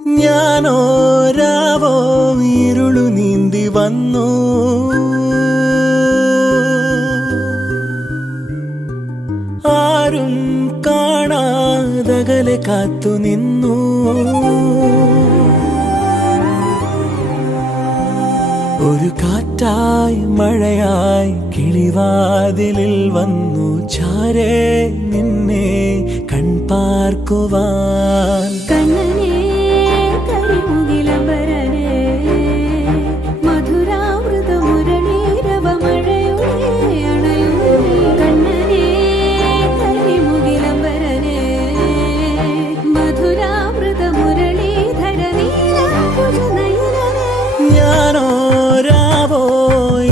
ഞാനോ രാവോ ഇരുളു നീന്തി വന്നു, ആരും കാണാതകലെ കാത്തു നിന്നു. ഒരു കാറ്റായി മഴയായി കിളിവാതിലിൽ വന്നു ചാരേ നിന്നെ കൺപാർക്കുവാൻ. ഞാനോ രാവോ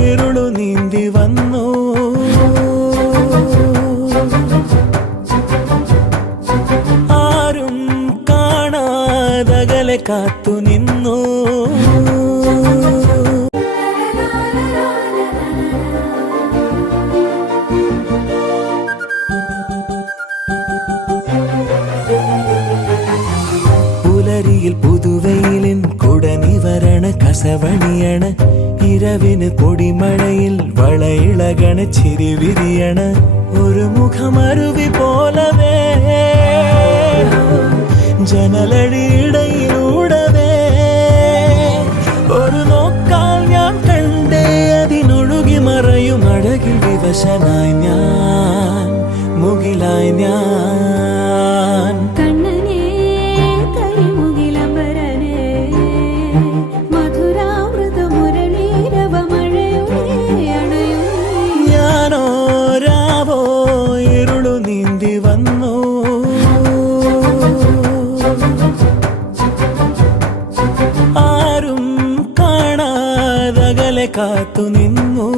ഇരുളു നീന്തി വന്നു, ആരും കാണാതകലെ കാത്തു നിന്നു. പുലരിയിൽ പുതുവെയിലിൻ കുടനിവരണ കസവണിയണ, ഇരവിന് പൊടിമഴയിൽ വളയിളകണ ചിരിവിരിയണ. ഒരു മുഖമരുവി പോലവേ ജനലഴിയിടയിലൂടവേ ഒരു നോക്കാൽ ഞാൻ കണ്ടേ അതിനൊഴുകി മറയും അഴകിൽ വിവശനായി ഞാൻ, മുകിലായി ഞാൻ. ഞാനോ രാവോ ഇരുളു നീന്തി വന്നു, ആരും കാണാതകലെ കാത്തു നിന്നു.